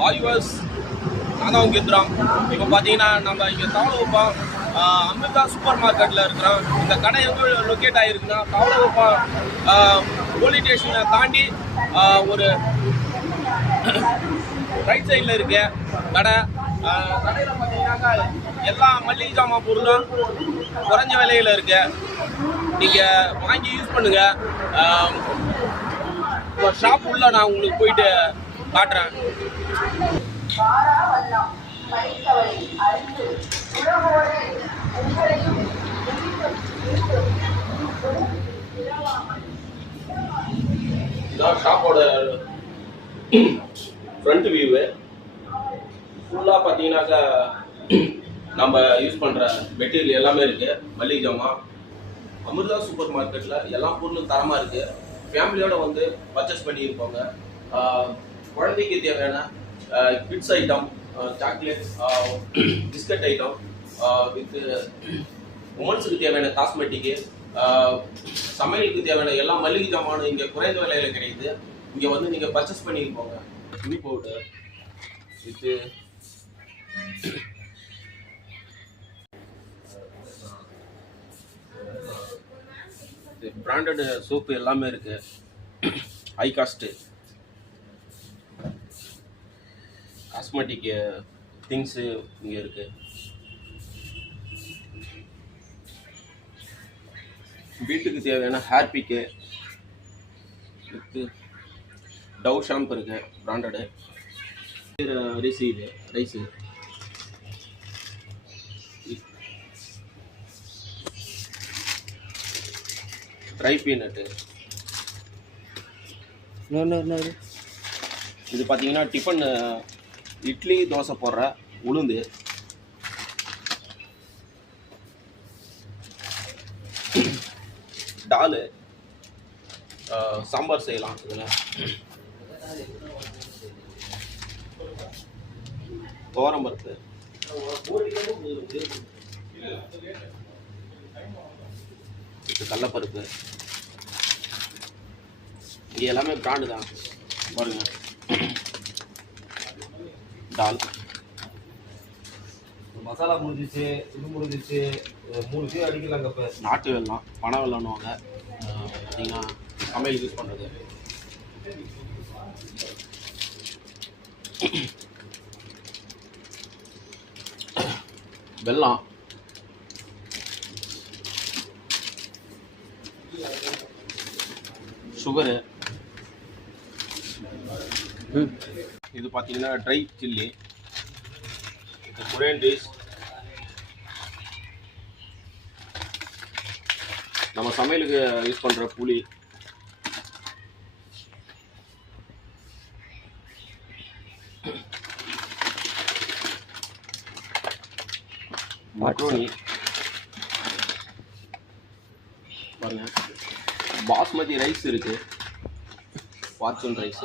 வாயுவர்ஸ் நான் தான் கித்ராம். இப்போ பார்த்தீங்கன்னா நம்ம இங்கே தவளகுப்பம் அமிர்தா சூப்பர் மார்க்கெட்டில் இருக்கிறோம். இந்த கடை எங்கே லொக்கேட் ஆகிருக்குன்னா தவளகுப்பம் போலீஸ் ஸ்டேஷனை தாண்டி ஒரு ரைட் சைடில் இருக்கு கடை. கடையில் பார்த்தீங்கன்னாக்கா எல்லா மளிகை ஜாமான் பொருளும் குறைஞ்ச விலையில் இருக்கு. நீங்கள் வாங்கி யூஸ் பண்ணுங்கள். ஷாப் உள்ள நான் உங்களுக்கு போயிட்டு காட்டுறேன். இதான் ஷாப்போட ஃப்ரண்ட் வியூவு. ஃபுல்லாக பார்த்தீங்கன்னாக்கா நம்ம யூஸ் பண்ணுற மெட்டீரியல் எல்லாமே இருக்குது. மளிகை ஜாமான் அமிர்தா சூப்பர் மார்க்கெட்டில் எல்லா பொருளும் தரமாக இருக்குது. ஃபேமிலியோடு வந்து பர்ச்சேஸ் பண்ணியிருப்பாங்க. குழந்தைக்கு தேவையான kids item, chocolates, biscuit item, with உமன்ஸுக்கு தேவையான காஸ்மெட்டிக்கு, சமையலுக்கு தேவையான எல்லா மளிகை ஜாமானும் இங்கே குறைந்த விலையில் கிடைக்குது. இங்கே வந்து நீங்கள் பர்ச்சேஸ் பண்ணியிருப்போங்க. துணி பவுடர் வித்து பிராண்டட் சோப்பு எல்லாமே இருக்கு. ஹை காஸ்ட் காஸ்மெட்டிக் திங்ஸு இங்கே இருக்கு. வீட்டுக்கு தேவையான ஹேர் பிக்கு வித்து டவ் ஷாம்பு இருக்கு பிராண்டடு. அரிசி இது ரைஸு, ட்ரை பீனட்டு. இது பார்த்தீங்கன்னா டிஃபன் இட்லி தோசை போடுற உளுந்து. டாலு சாம்பார் செய்யலாம். இதில் துவரம்பருப்பு, கடலப்பருப்பு. இது எல்லாமே பிராண்டு தான் பாருங்க. டால் மசாலா முடிஞ்சிச்சு, இது முடிஞ்சிச்சு, 3 கீழே அடிக்கலாங்க. இப்போ நாட்டு வெல்லம், பனை வெல்லம்னுவாங்க. பார்த்தீங்கன்னா சமையல் யூஸ் பண்ணுறது. வெல்லம், சுகரு. இது பார்த்தீங்கன்னா ட்ரை சில்லி, இது கொரியன் டிஷ். நம்ம சமையலுக்கு யூஸ் பண்ணுற புளி, மக்ரோனி பாருங்க. பாஸ்மதி ரைஸ் இருக்கு, ஃபார்ச்சூன் ரைஸ்.